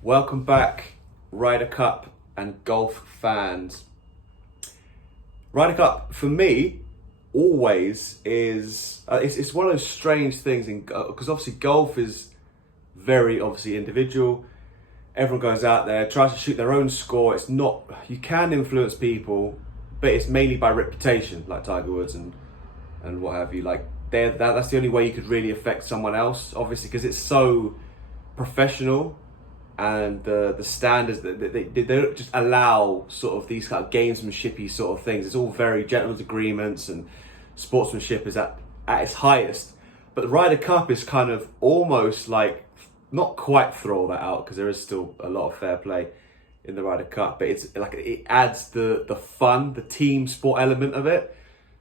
Welcome back, Ryder Cup and golf fans. Ryder Cup, for me, always is, it's one of those strange things, because obviously golf is very obviously individual. Everyone goes out there, tries to shoot their own score. It's not, you can influence people, but it's mainly by reputation, like Tiger Woods and what have you. Like, that's the only way you could really affect someone else, obviously, because it's so professional. And the standards that they don't just allow sort of these kind of gamesmanshipy sort of things. It's all very gentlemen's agreements, and sportsmanship is at its highest. But the Ryder Cup is kind of almost like, not quite throw all that out, because there is still a lot of fair play in the Ryder Cup, but it's like it adds the fun, the team sport element of it,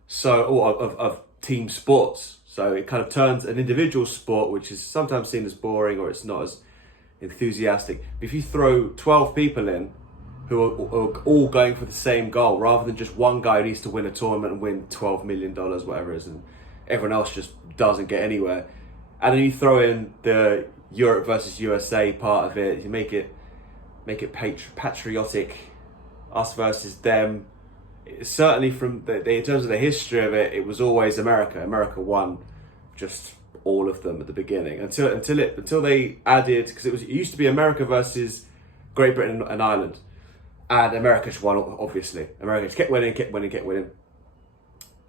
so or of team sports. So it kind of turns an individual sport, which is sometimes seen as boring or it's not as enthusiastic. But if you throw 12 people in who are all going for the same goal, rather than just one guy who needs to win a tournament and win $12 million, whatever it is, and everyone else just doesn't get anywhere, and then you throw in the Europe versus USA part of it, you make it patriotic, us versus them. Certainly from in terms of the history of it, it was always America won just all of them at the beginning until they added, because it used to be America versus Great Britain and Ireland, and America just won, obviously. America just kept winning.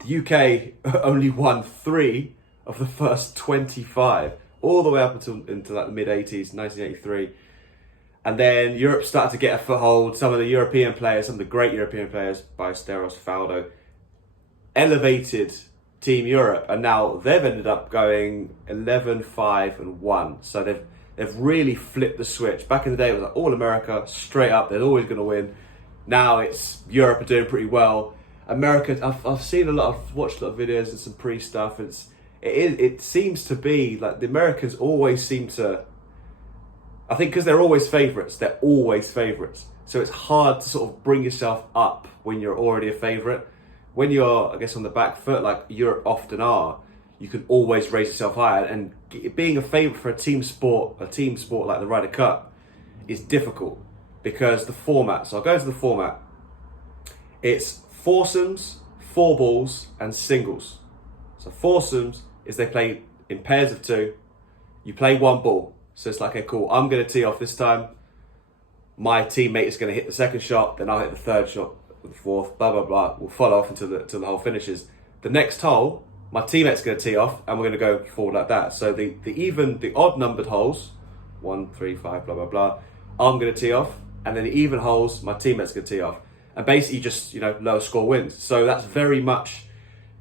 The UK only won 3 of the first 25, all the way up into like the mid 80s, 1983. And then Europe started to get a foothold. Some of the European players, some of the great European players, Ballesteros, Faldo, elevated Team Europe, and now they've ended up going 11, 5, and 1. So they've really flipped the switch. Back in the day, it was like all America, straight up. They're always going to win. Now it's Europe are doing pretty well. America, I've watched a lot of videos and some pre-stuff. It seems to be like the Americans always seem to. I think because they're always favourites. They're always favourites. So it's hard to sort of bring yourself up when you're already a favourite. When you're, I guess, on the back foot, like Europe often are, you can always raise yourself higher. And being a favourite for a team sport like the Ryder Cup, is difficult because the format. So I'll go into the format. It's foursomes, 4 balls, and singles. So foursomes is they play in pairs of 2. You play 1 ball. So it's like, okay, cool, I'm going to tee off this time. My teammate is going to hit the second shot, then I'll hit the third shot, the fourth, blah, blah, blah. We'll follow off until the hole finishes. The next hole, my teammate's going to tee off, and we're going to go forward like that. So the odd numbered holes, 1, 3, 5, blah, blah, blah, I'm going to tee off, and then the even holes, my teammate's going to tee off. And basically just, lower score wins. So that's very much,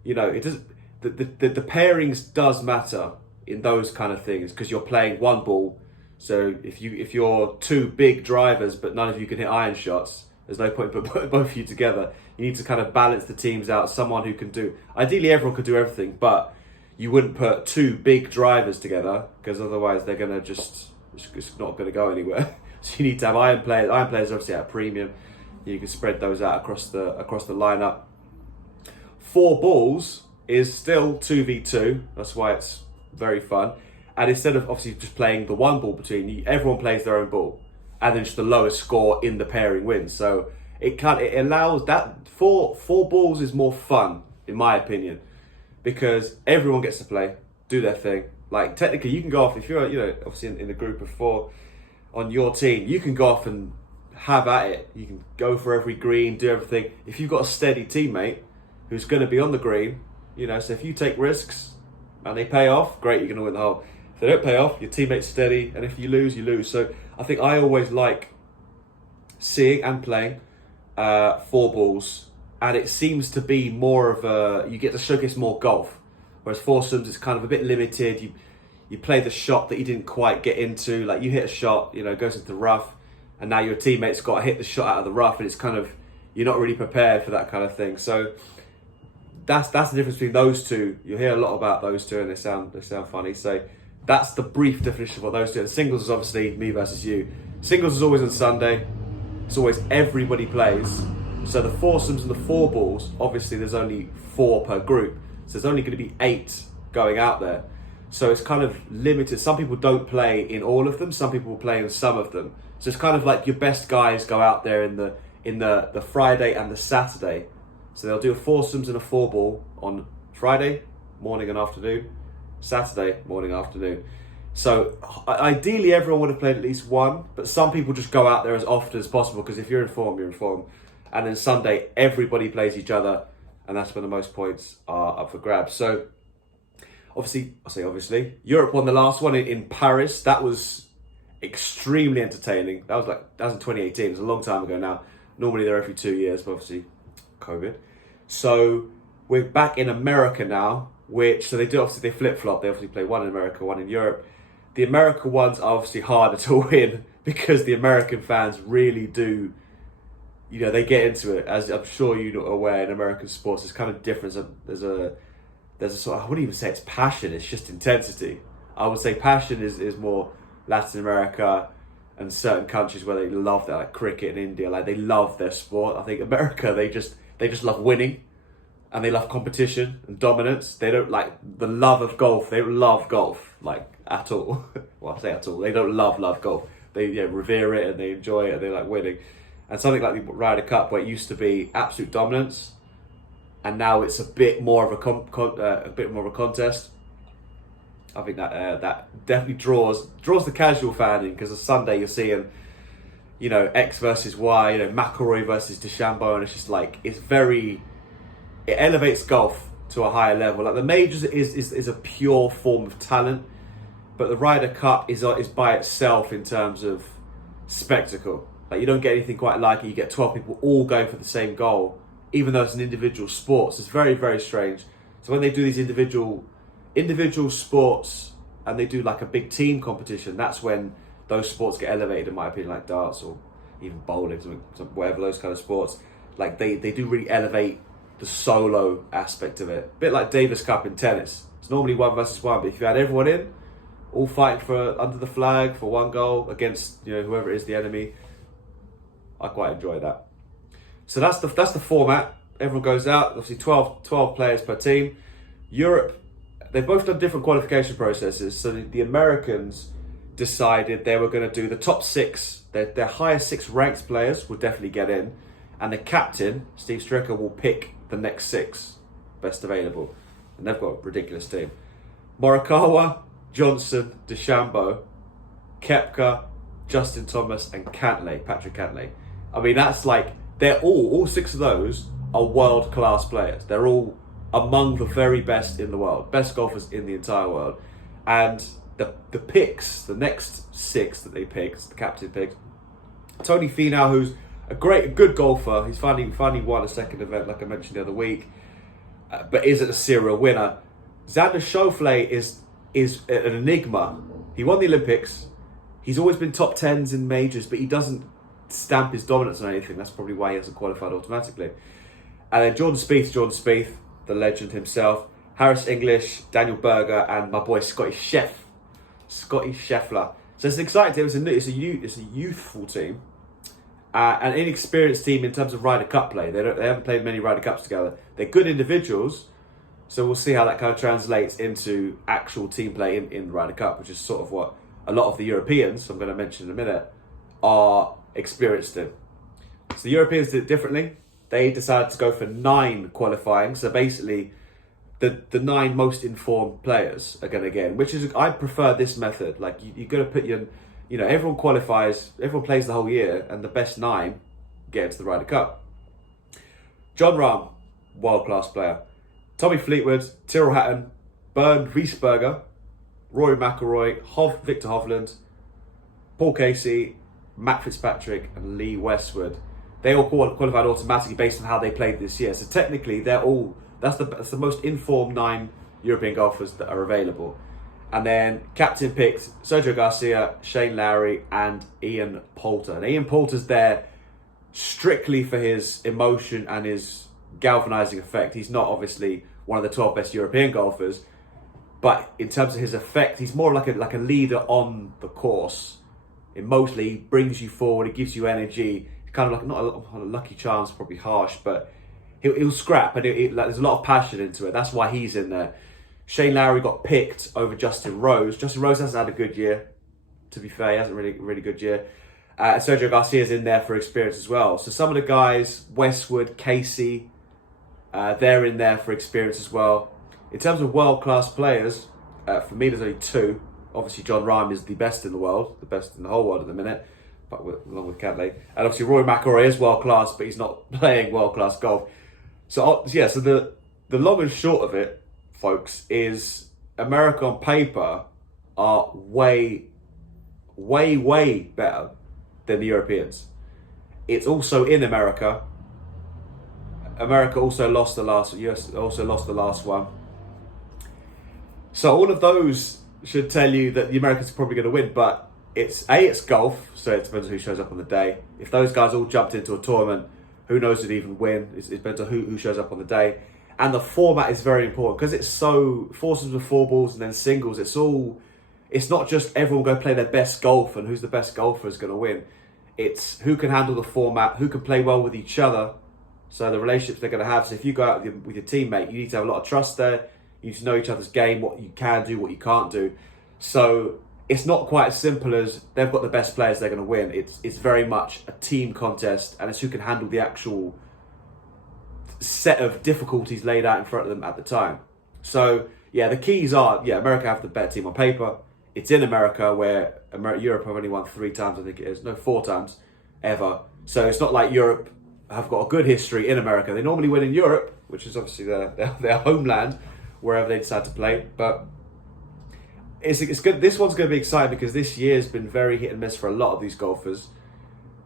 it does, the pairings does matter in those kind of things, because you're playing 1 ball. So if you're 2 big drivers but none of you can hit iron shots, there's no point in putting both of you together. You need to kind of balance the teams out. Someone who can do, ideally everyone could do everything, but you wouldn't put 2 big drivers together, because otherwise they're gonna it's not gonna go anywhere. So you need to have iron players. Iron players obviously at a premium. You can spread those out across the lineup. 4 balls is still 2v2. That's why it's very fun. And instead of obviously just playing the 1 ball between you, everyone plays their own ball, and then just the lowest score in the pairing wins. So it allows that 4 balls is more fun, in my opinion, because everyone gets to play, do their thing. Like, technically you can go off, if you're obviously in a group of 4 on your team, you can go off and have at it. You can go for every green, do everything. If you've got a steady teammate who's going to be on the green, so if you take risks and they pay off, great, you're going to win the hole. If they don't pay off, your teammate's steady, and if you lose, you lose. So I think I always like seeing and playing 4 balls, and it seems to be more of you get to showcase more golf, whereas foursomes, it's kind of a bit limited. You play the shot that you didn't quite get into, like you hit a shot, goes into the rough, and now your teammate's got to hit the shot out of the rough, and it's kind of, you're not really prepared for that kind of thing. So that's the difference between those two. You hear a lot about those two, and they sound funny. So that's the brief definition of what those two. The singles is obviously me versus you. Singles is always on Sunday. It's always everybody plays. So the foursomes and the 4 balls, obviously there's only 4 per group. So there's only going to be 8 going out there. So it's kind of limited. Some people don't play in all of them. Some people will play in some of them. So it's kind of like your best guys go out there in the Friday and the Saturday. So they'll do a foursomes and a four ball on Friday morning and afternoon, Saturday morning afternoon. So ideally everyone would have played at least one, but some people just go out there as often as possible because if you're in form, you're in form. And then Sunday everybody plays each other, and that's when the most points are up for grabs. So obviously, Europe won the last one in Paris. That was extremely entertaining. That was in 2018. It was a long time ago now. Normally they're every 2 years, but obviously COVID. So we're back in America now, they flip flop. They obviously play one in America, one in Europe. The American ones are obviously harder to win because the American fans really do, they get into it. As I'm sure you're aware, in American sports, it's kind of different. There's a sort of, I wouldn't even say it's passion, it's just intensity. I would say passion is more Latin America and certain countries where they love that, like cricket in India, like they love their sport. I think America, they just love winning and they love competition and dominance. They don't like the love of golf. They don't love golf like at all. Well, I say at all. They don't love golf. They revere it and they enjoy it and they like winning. And something like the Ryder Cup, where it used to be absolute dominance, and now it's a bit more of a contest. I think that definitely draws the casual fan in, because on Sunday you're seeing, X versus Y, McIlroy versus DeChambeau, and it's just like it elevates golf to a higher level. Like the majors is a pure form of talent, but the Ryder Cup is by itself in terms of spectacle. Like you don't get anything quite like it. You get 12 people all going for the same goal, even though it's an individual sport. So it's very, very strange. So when they do these individual sports and they do like a big team competition, that's when those sports get elevated, in my opinion, like darts or even bowling, whatever, those kind of sports. Like they do really elevate the solo aspect of it. A bit like Davis Cup in tennis. It's normally 1 versus 1, but if you had everyone in, all fighting for under the flag for one goal against whoever it is, the enemy, I quite enjoy that. So that's the format. Everyone goes out. Obviously, 12 players per team. Europe, they've both done different qualification processes. So the Americans decided they were going to do the top 6. Their highest 6 ranked players will definitely get in, and the captain, Steve Stricker, will pick the next 6 best available. And they've got a ridiculous team: Morikawa, Johnson, DeChambeau, Koepka, Justin Thomas, and Patrick Cantlay. I mean, that's like, they're all 6 of those are world-class players. They're all among the very best in the world, best golfers in the entire world. And the picks, the next 6 that they picked, the captain picked, Tony Finau, who's a good golfer. He's finally won a second event, like I mentioned the other week, but isn't a serial winner. Xander Schauffele is an enigma. He won the Olympics. He's always been top 10s in majors, but he doesn't stamp his dominance on anything. That's probably why he hasn't qualified automatically. And then Jordan Spieth, the legend himself, Harris English, Daniel Berger, and my boy Scotty Scheffler. So it's an exciting team. It's a youthful team, an inexperienced team in terms of Ryder Cup play. They haven't played many Ryder Cups together. They're good individuals, so we'll see how that kind of translates into actual team play in the Ryder Cup, which is sort of what a lot of the Europeans, I'm going to mention in a minute, are experienced in. So the Europeans did it differently. They decided to go for 9 qualifying. So basically, the 9 most informed players are going to get in, which is, I prefer this method. Like you're going to put everyone qualifies, everyone plays the whole year, and the best 9 get into the Ryder Cup. John Rahm, world-class player. Tommy Fleetwood, Tyrrell Hatton, Bernd Wiesberger, Rory McIlroy, Victor Hovland, Paul Casey, Matt Fitzpatrick, and Lee Westwood. They all qualified automatically based on how they played this year. So technically, that's the most informed 9 European golfers that are available. And then captain picked Sergio Garcia, Shane Lowry, and Ian Poulter. And Ian Poulter's there strictly for his emotion and his galvanizing effect. He's not obviously one of the 12 best European golfers, but in terms of his effect, he's more like a leader on the course. Emotionally, he brings you forward, he gives you energy. It's kind of like, not a lucky charm's probably harsh, but he'll scrap, and there's a lot of passion into it. That's why he's in there. Shane Lowry got picked over Justin Rose. Justin Rose hasn't had a good year, to be fair. He hasn't really good year. Sergio Garcia's in there for experience as well. So some of the guys, Westwood, Casey, they're in there for experience as well. In terms of world-class players, for me there's only two. Obviously John Rahm is the best in the world, the best in the whole world at the minute, but along with Cantlay. And obviously Rory McIlroy is world-class, but he's not playing world-class golf. So the long and short of it, folks, is America on paper are way better than the Europeans. It's also in America. America also lost the last. US also lost the last one. So all of those should tell you that the Americans are probably going to win. But it's golf, so it depends on who shows up on the day. If those guys all jumped into a tournament, who knows who'd even win? It depends on who shows up on the day. And the format is very important because it's so foursomes with four balls and then singles. It's not just everyone go play their best golf and who's the best golfer is going to win. It's who can handle the format, who can play well with each other. So the relationships they're going to have. So if you go out with your teammate, you need to have a lot of trust there. You need to know each other's game, what you can do, what you can't do. So it's not quite as simple as they've got the best players, they're going to win. It's very much a team contest, and it's who can handle the actual set of difficulties laid out in front of them at the time. So yeah, the keys are, America have the better team on paper. It's in America, where Europe have only won 3 times, I think it is. No, 4 times ever. So it's not like Europe have got a good history in America. They normally win in Europe, which is obviously their homeland, wherever they decide to play. But it's good. This one's going to be exciting because this year's been very hit and miss for a lot of these golfers.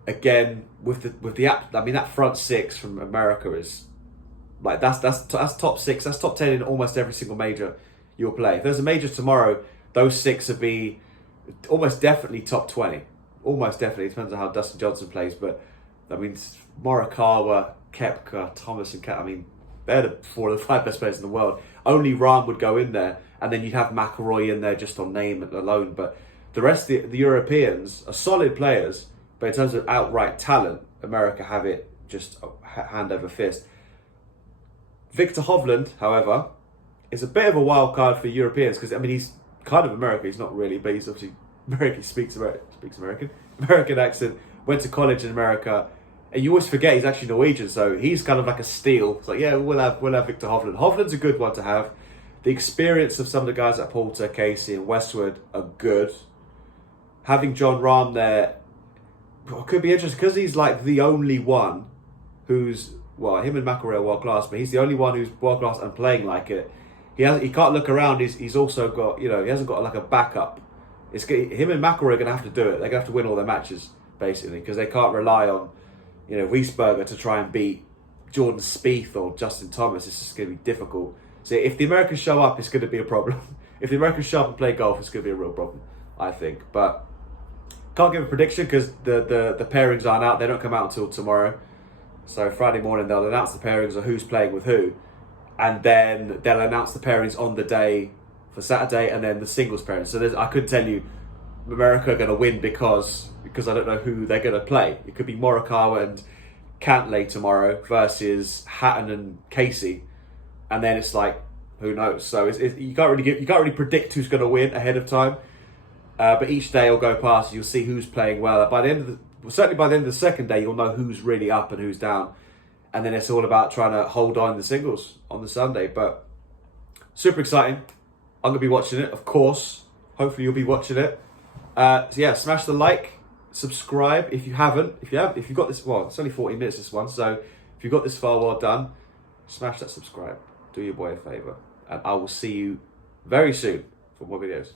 Again, with the app, I mean, that front 6 from America is like that's top 6. That's top 10 in almost every single major you'll play. If there's a major tomorrow, those 6 will be almost definitely top 20. Almost definitely. It depends on how Dustin Johnson plays. But, I mean, Morikawa, Koepka, Thomas and Cat, I mean, they're the 4 of the 5 best players in the world. Only Rahm would go in there. And then you'd have McIlroy in there just on name alone. But the rest of the Europeans are solid players. But in terms of outright talent, America have it just hand over fist. Victor Hovland, however, is a bit of a wild card for Europeans because, I mean, he's kind of American. He's not really, but he's obviously American. He speaks American accent. Went to college in America, and you always forget he's actually Norwegian. So he's kind of like a steal. It's like, yeah, we'll have Victor Hovland. Hovland's a good one to have. The experience of some of the guys like Poulter, Casey, and Westwood are good. Having John Rahm there could be interesting because he's like the only one who's, well, him and McIlroy are world class, but he's the only one who's world class and playing like it. He can't look around. He's also got, he hasn't got like a backup. Him and McIlroy are going to have to do it. They're going to have to win all their matches basically because they can't rely on, Wiesberger to try and beat Jordan Spieth or Justin Thomas. It's just going to be difficult. So if the Americans show up, it's going to be a problem. If the Americans show up and play golf, it's going to be a real problem, I think. But can't give a prediction because the pairings aren't out. They don't come out until tomorrow. So Friday morning they'll announce the pairings of who's playing with who. And then they'll announce the pairings on the day for Saturday, and then the singles pairings. So I could tell you America are going to win because I don't know who they're going to play. It could be Morikawa and Cantlay tomorrow versus Hatton and Casey, and then it's like, who knows? So you can't really predict who's going to win ahead of time. But each day will go past, you'll see who's playing well. Certainly by the end of the second day, you'll know who's really up and who's down. And then it's all about trying to hold on the singles on the Sunday. But super exciting. I'm going to be watching it, of course. Hopefully you'll be watching it. So yeah, smash the like, subscribe if you haven't. If you've got this, well, it's only 40 minutes this one. So if you've got this far, well done. Smash that subscribe. Do your boy a favour. And I will see you very soon for more videos.